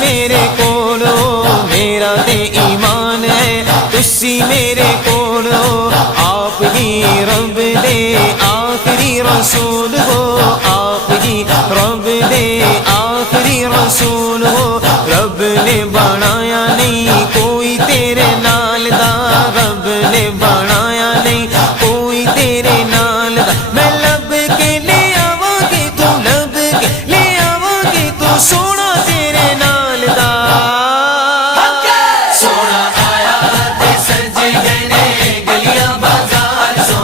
میرے کولو میرا تے ایمان ہے، تسی میرے کولو آپ ہی رب دے آخری رسول ہو، آپ ہی رب دے آخری رسول